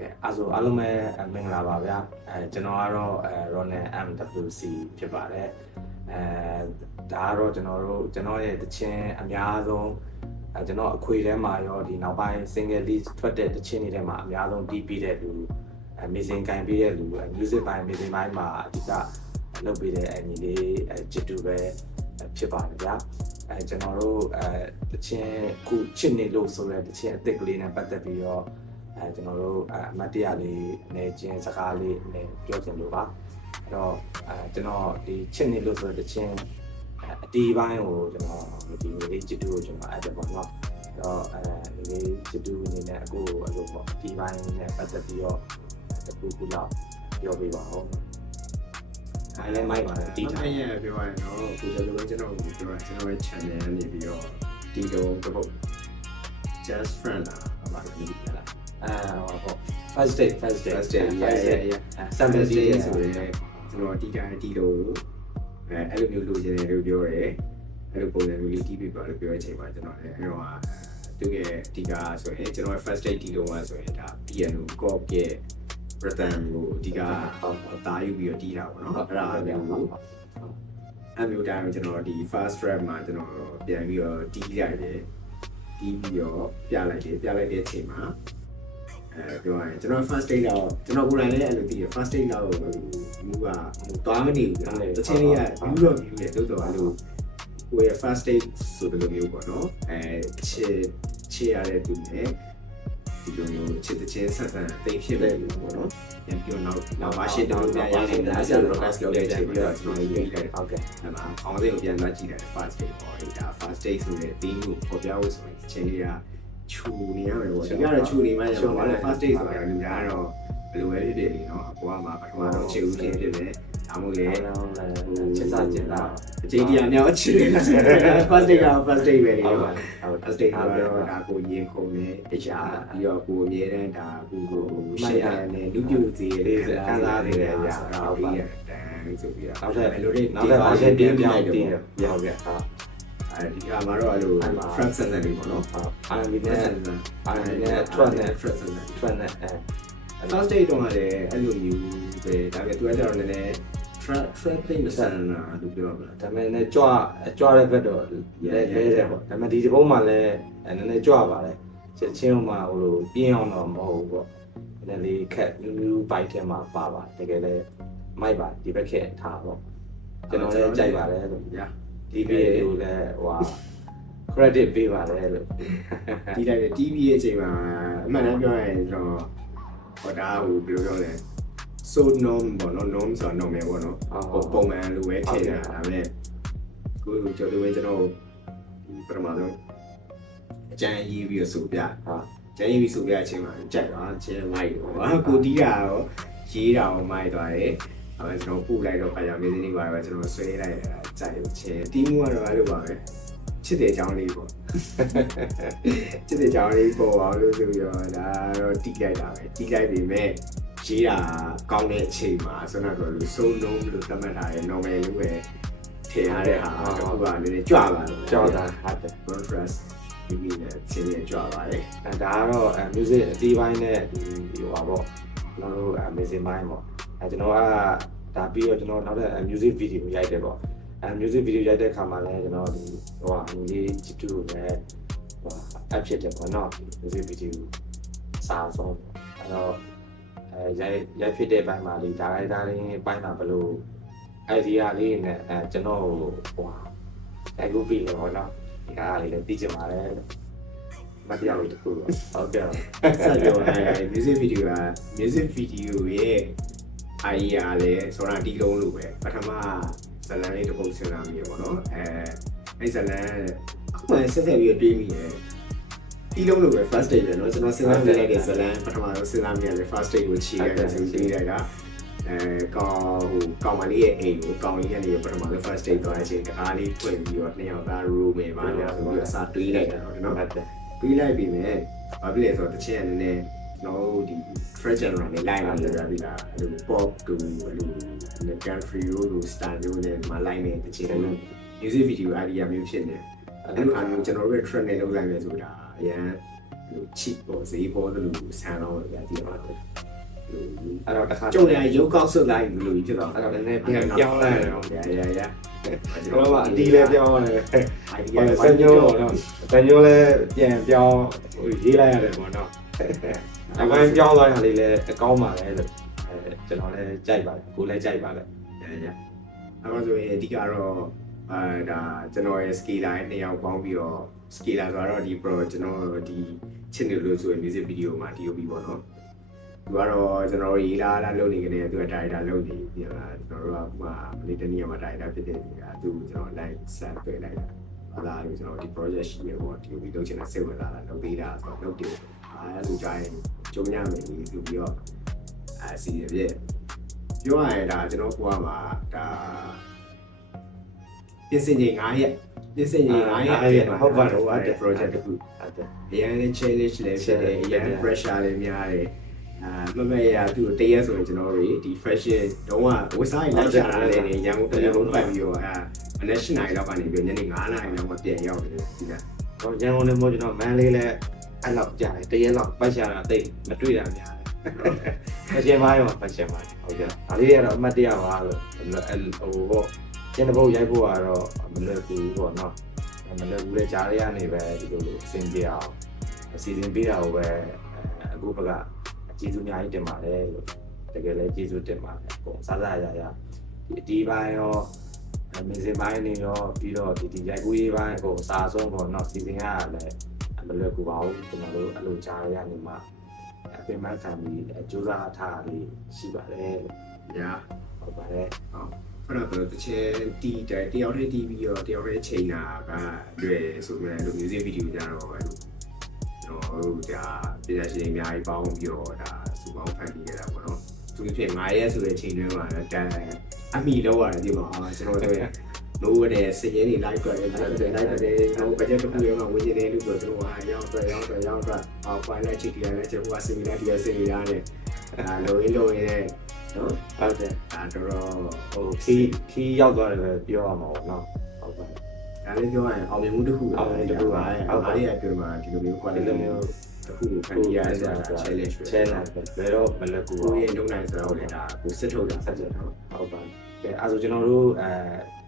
အဲ့ဆိုအားလုံးပဲမင်္ဂလာပါဗျာကျွန်တော်ကတော့Ronan MWC ဖြစ်ပါတယ်ဒါကတော့ကျွန်တော်ရဲ့တခြင်းအများဆုံးကျွန်တော်အခွေထဲမှာရောဒီနောက်ပိုင်း single lead ထွက်တဲ့တခြင်းတွေထဲမှာအများဆုံးတီးပြီးတဲ့လူamazing ကင်ပြီးတဲ့လူ music ပိုင်း amazing ပိုင်းမှာအဓိကလုပ်ပြီးတဲ့အညီလေးချစ်တူပဲဖြစ်ပါတယ်ဗျာကျွန်တော်တို့တခြင်းခုချစ်နေလို့ဆိုတဲ့တခြင်းအသစ်ကလေးနဲ့ပတ်သက်ပြီးတော့ကျွန်တော်တို့အမတ်တရလေးအနေချင်းစကားလေးနဲ့ပြောချင်လို့ပါအဲ့တော့ကျွန်တော်ဒီချစ်နေလို့ဆိုတဲ့ချင်းအတီးပိုင်းကိုကျွန်တော်ဒီလေးချစ်တူကိုကျွန်တော်အဲ့ဒါပေါ့နော်အဲ့တော့ဒီလေးချစ်တူအနေနဲ့အခုအဲ့လိုပေါ့အတီးပိုင်းနဲ့ပတ်သက်ပြီးတော့တခုခုလောက်ပြောပြပါဦးအဲ့လည်းမိုက်ပါတယ်တီးထားရပြောရရင်တော့အခုကျွန်တော်ပြောရကျွန်တော်ရဲ့ channel နေပြီးတော့ဒီတော့ just friend လာပါလို့ပြောပြလာဟုတ် first date yeah sample day ဆိုရင်ကျွန်တော်တီးတိုင်းတီးလို့အဲ့လိုမျိုးလိုချင်တယ်လို့ပြောတယ်အဲ့လိုပုံစံမျိုးလေးတီးပြပါလို့ပြောတဲ့အချိန်မှာကျွန်တော်လည်းအဲ့တော့သူရဲ့အဓိကဆိုရင်ကျွန်တော် first date တီးလို့မှာဆိုရင်ဒါ piano chord ရဲ့ rhythm ကိုအဓိကအသားယူပြီးတော့တီးတာပေါ့နော်အဲ့ဒါမျိုးအဲ့မျိုးတိုင်းကျွန်တော်ဒီ first rap မှာကျွန်တော်ပြန်ပြီးတော့တီးရတယ်တီးပြီးတော့ပြလိုက်တဲ့အချိန်မှာပြောရရင်ကျွန်တော် first date တော့ကျွန်တော်ကိုယ်တိုင်လည်းအဲ့လိုသိရ first date တော့မူကသွားမနေဘူးဗျာတချင်းလေးကယူတော့ယူတယ်တိုးတော့အဲ့လိုကိုယ့်ရဲ့ first date ဆိုတဲ့လိုမျိုးပေါ့နော်ချေရတဲ့သူနဲ့ဒီလိုမျိုးချစ်တဲ့ချင်းဆက်ဆံတိတ်ဖြစ်တဲ့လူပေါ့နော်ပြန်ပြီးနောက်မရှိတဲ့လူများရတယ်ဒါဆိုတော့ first date တဲ့ပြီးတော့ကျွန်တော်ရေးလိုက်တယ်ဟုတ်ကဲ့အဲ့မှာခေါင်းစဉ်ကိုပြန်မှကြည့်တယ် first date ပေါ့ဒါ first date ဆိုတဲ့ theme ကိုပေါ်ပြဖို့ဆိုရင်ချင်းလေးကချူနေရမယ်ပေါ့ဒီကတော့ချူနေမှရမှာလေ first date ဆိုတာလူများတော့ဘယ်လိုပဲဖြစ်ဖြစ်လေနော်အပေါ်မှာပထမဆုံးချစ်ဦးချင်းဖြစ်တယ်ဒါမှမဟုတ်လေချစ်စားချင်တာအချိန်တရားများချစ်တယ် first date က first date ပဲလေနော် first date ကတော့ဒါကိုရင်ခုန်နေတရားပြီးတော့ကိုအမြဲတမ်းဒါကိုရှယ်ရတယ်လူပြူစီလေးခံစားနေတယ်ကြာတော့ပြီးရတယ်တန်းဆိုပြီးတော့နောက်ထပ်ဘာရှင်းပြပြတယ်ဟုတ်ကဲ့ဟာဒီကမှာတော့အဲ့လို front center လေးပေါ့နော် R&B နဲ့ trap နဲ့ trap နဲ့first date တော့လည်းအဲ့လိုမျိုးပဲဒါပေမဲ့သူကကျတော့လည်း trap သိမဆန်တာလို့ပြောမှာဒါပေမဲ့ကြွတဲ့ဘက်တော့လဲတယ်ပေါ့ဒါပေမဲ့ဒီပုံမှန်လဲနည်းနည်းကြွပါတယ်ချက်ချင်းမှဟိုလိုပြင်းအောင်တော့မဟုတ်ဘူးပေါ့နည်းနည်းလေးခက်နူးနူးပိုက်ထဲမှာပါပါတကယ်လဲမိုက်ပါဒီဘက်ခက်ထားပေါ့ကျွန်တော်လည်းကြိုက်ပါတယ်လို့ညာဒီဗီဒီယိုလည်းဟို credit ပေးပါတယ်လို့ဒီလိုက်တယ် TV ရဲ့အချိန်မှာအမှန်တမ်းပြောရရင်ကျွန်တော်ဟောဒါဟိုဘယ်လိုပြောလဲ so norm ပေါ့နော် norm ဆိုတော့ normal ပေါ့နော်ပုံမှန်လိုပဲထည့်တာဒါပေမဲ့ကိုကျော်သူပဲကျွန်တော်ပထမဆုံးအကျန်းရေးပြီးဆိုပြကျန်းရေးပြီးဆိုပြအချိန်မှာကြိုက်သွားချင်းမိုက်တော့ကိုတီးတာရောရေးတာရောမိုက်သွားတယ်အဲ့ကျွန်တော်ပို့လိုက်တော့ခါရမေးနေပါပဲကျွန်တော်ဆွဲလိုက်တာကြိုက်လို့ချင်းတီးမှုကတော့အဲ့လိုပါပဲချစ်တဲ့အကြောင်းလေးပေါ့ချစ်တဲ့အကြောင်းလေးပေါ်အောင်လို့ဆိုပြီးတော့ဒါတော့တီးလိုက်တာပဲတီးလိုက်ပြီမဲ့ရေးတာကောင်းတဲ့အချိန်မှာဆိုတော့လို့ဆုံးလုံးလို့သတ်မှတ်ထားတဲ့ normal လို့ပဲထည့်ရတဲ့ဟာတော့ကလည်းနည်းကြွပါလို့ကြောက်တာဟုတ်တယ် contrast ဒီနဲ့ချင်းနဲ့ကြွပါတယ်ဒါကတော့ music အတီးပိုင်းနဲ့ဒီဟိုပါပေါ့ကျွန်တော်တို့ amazing ပိုင်းပေါ့ကျွန်တော်ကဒါပြီးတော့ကျွန်တော်နောက်ထပ် music video ရိုက်တယ်ပေါ့music video ရိုက်တဲ့ခါမှာလည်းကျွန်တော်ဒီဟိုအငလေးချစ်တူနဲ့ဟို app ဖြစ်တယ်ပေါ့နော် music video စာဆုံးအဲ့တော့ရိုက်ဖြစ်တဲ့ဘက်မှာဒီဒါရိုက်တာလေးပိုင်းမှာဘယ်လို idea လေးနဲ့ကျွန်တော်ဟိုတိုက်ကူပြီးတော့နော်ဒီကားလေးလည်းသိချင်ပါတယ်မတရားလို့တခုတော့ဟုတ်ကဲ့ဆက်ပြောရဲ music video ရဲ့ idea လည်းဆိုတာဒီလုံးလို့ပဲပထမဇလန်လေးတစ်ပုဒ်စဉ်းစားမိရပေါ့နော်အဲ့ဇလန်အခုမှဆက်ပြီးတွေးမိတယ်ဒီလုံးလို့ပဲ first date ပဲเนาะကျွန်တော်စဉ်းစားမိလိုက်တဲ့ဇလန်ပထမဆုံးစဉ်းစားမိရတဲ့ first date ကိုချီရတယ်ဆိုပြီးလိုက်တာကောင်မလေးရဲ့အိမ်ကိုကောင်လေးကနေပထမဆုံး first date သွားတဲ့အချိန်ကအားလေးဖွင့်ပြီးတော့နှစ်ယောက်သား room မှာပါလို့ဆိုပြီးအစားတွေးလိုက်တာเนาะတွေးလိုက်ပြီးမြဲဘာဖြစ်လဲဆိုတော့တစ်ချက်အနေနဲ့ကျွန်တော်တို့ဒီ thread genre နဲ့ line လာကြပြီလားအဲ့လို pop တို့အဲ့လို country တို့ style တို့နဲ့မ line နဲ့တစ်ချက် music video idea မျိုးဖြစ်နေအဲ့လိုအားမျိုးကျွန်တော်တို့ trend နဲ့လုပ်လိုက်မယ်ဆိုတာအရင်cheap ပေါ့ဈေးပေါ်လို့ဆန်တော့ဗျာဒီမှာ အဲ့တော့တစ်ခါ ကျုံရရုပ်ကောက်ဆွတ်လိုက်လို့ဖြစ်သွား အဲ့တော့လည်းပြန်ပြောင်းလိုက်တယ်ပေါ့ ရရ ကျွန်တော်ကအတီးလည်းပြောင်းရတယ် အိုင်ဒီယာ စံညိုးပေါ့နော်စံညိုးလည်းပြန်ပြောင်းရေးလိုက်ရတယ်ပေါ့နော်အမှန်ပြောင်းသွားတဲ့ဟာလေးလည်းအကောင်းပါလေလို့ကျွန်တော်လည်းကြိုက်ပါတယ်ကိုလည်းကြိုက်ပါတယ် ရအခုဆိုရင်အဓိကတော့ဒါကျွန်တော်ရဲ့ scaler နှစ်ယောက်ပေါင်းပြီးတော့ scaler ဆိုတော့ဒီ pro ကျွန်တော်ဒီချစ်နေလို့ဆိုရင် music video မှာ DOP ပေါ့နော်သူကတော့ကျွန်တော်ရေးလာလုပ်နေကြတယ်သူက director လုပ်နေပြီလားကျွန်တော်တို့ကမလေးတနည်းမှာ director ဖြစ်တဲ့နေတာသူကျွန်တော် like ဆက်တွေ့လိုက်တာဟာလာလို့ကျွန်တော်ဒီ project ရှိနေပေါ့ DOP လုပ်ချင်တဲ့စိတ်ဝင်စားတာလုပ်သေးတာဆိုတော့လုပ်တယ်အဲလူကြိုင်းကြုံရမယ်ဒီသူပြီးတော့စီရပြည့်ပြောရရင်ဒါကျွန်တော်ကိုကမှာဒါပြင်ဆင်ချိန်9ရက်ပြင်ဆင်ချိန်9ရက်ဟုတ်ပါတော့အဲ့ project တခု ဟုတ်တယ် အရင်လည်း challenge လည်းဖြစ်တယ်အရင် pressure လည်းများတယ်မမေရသူ့တရက်ဆိုရင်ကျွန်တော်တို့ဒီ fashion တော့ဝက်ဆိုင်လိုက်ချတာလည်းနေရန်ကုန်တရက်လုံးပတ်ပြီးတော့မနေ့7နာရီလောက်ကနေပြီးညနေ9နာရီလောက်မှပြန်ရောက်တယ်ဒီက တော့ရန်ကုန်လည်းမို့ကျွန်တော်မန်းလေးလည်းအဲ့လောက်ကြာတယ်တရက်လောက်ပတ်ရှာတာတိတ်မတွေ့တာများတယ်ဖက်ရှင်မိုင်းပါဖက်ရှင်မိုင်းဟုတ်ကြဒါလေးကတော့အမှတ်တရပါလို့ဟိုပေါ့ကျင်းတဲ့ဘုတ်ရိုက်ဖို့ကတော့မလွယ်ဘူးပေါ့နော်မလွယ်ဘူးလေကြားရရနေပဲဒီလိုအဆင်ပြေအောင်အစီအစဉ်ပေးတာကိုပဲအခုဘက်ကကျေးဇူးအများကြီးတင်ပါတယ်လို့တကယ်လည်းကျေးဇူးတင်ပါတယ်အကုန်စားစားရရဒီပိုင်းရောမင်းစင်ပိုင်းနေရောပြီးတော့ဒီရိုက်ကူးရေးပိုင်းကိုအစားဆုံးပေါ့နော်စီစဉ်ရလည်းမလွယ်ကူပါဘူးကျွန်တော်တို့အဲ့လိုကြားရနေမှာအပြင်မှာခံပြီးစူးစမ်းထားလေးရှိပါတယ်လို့ ညာ ဟုတ်ပါတယ် ဟုတ်အဲ့တော့တချင်တီးတယ်တယောက်တည်းတီးပြီးတော့တယောက်တည်းချိန်တာကတွေ့ဆိုပြီးတော့ music video ကြတော့ကျွန်တော်တို့ဒါပြည်သက်ရှင်အများကြီးပေါင်းပြီးတော့ဒါစုပေါင်းဖန်တီးခဲ့တာပေါ့နော်သူဖြစ်9ရက်ဆိုတဲ့ချိန်တွင်းမှာတန်အမိလောက်ရတယ်ဒီမှာကျွန်တော်တို့လို့တဲ့စရင်တွေလိုက်တွေ့တယ်လိုက်တယ်ဟို budget တစ်ခုရောမှာဝင်နေတယ်လို့ပြောကျွန်တော်ဟာရောက်တော့ဖိုင်လိုက်ချစ်တယ်လည်းကျွန်တော်ကစင်လာတရားစင်လာတယ်လိုရင်းနဲ့နော် ဟုတ်တယ် တော် ဟိုခီးရောက်သွားတယ်ပဲပြောရမှာပေါ့နော်ဟုတ်ပါတယ် ဒါလေးပြောရရင်အောင်မြင်မှုတစ်ခုအားရပြောမှာဒီလိုမျိုး quality ဒီလိုမျိုး တစ်ခုကိုခံရရတာ challenge ပဲ challenge ပဲဘယ်တော့မလွယ်ကူပါ ကို ဘူး ရဲ့လုံးနိုင်ဆိုတော့လည်းဒါကိုစစ်ထုတ်တာဆက်ချက်တော့ ဟုတ်ပါကဲအဲ့ဆိုကျွန်တော်တို့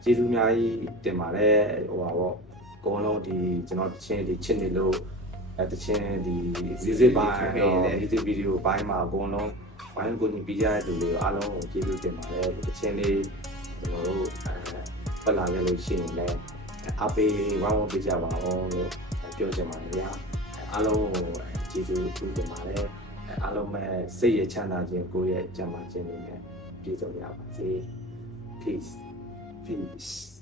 ကျေးဇူးအများကြီးတင်ပါတယ်ဟိုပါပေါ့အကုန်လုံးဒီကျွန်တော်တချင်းဒီချစ်နေလို့တချင်းဒီ music ပိုင်းတော့ music video ပိုင်းမှာအကုန်လုံးဝိုင်းကိုညီပြီးကြတဲ့လူတွေအားလုံးကိုကျေးဇူးတင်ပါတယ်တချင်းလေးကျွန်တော်တို့ပတ်လာခဲ့လို့ရှိရင်လည်းအပေးဝိုင်းဝန်းပေးကြပါအောင်လို့ပြောချင်ပါတယ်ဗျာအားလုံးကိုကျေးဇူးတင်ပါတယ်အားလုံးပဲစိတ်ရချမ်းသာခြင်းကိုယ်ရဲ့ကျန်းမာခြင်းတွေနဲ့ပြည့်စုံရပါစေ peace peace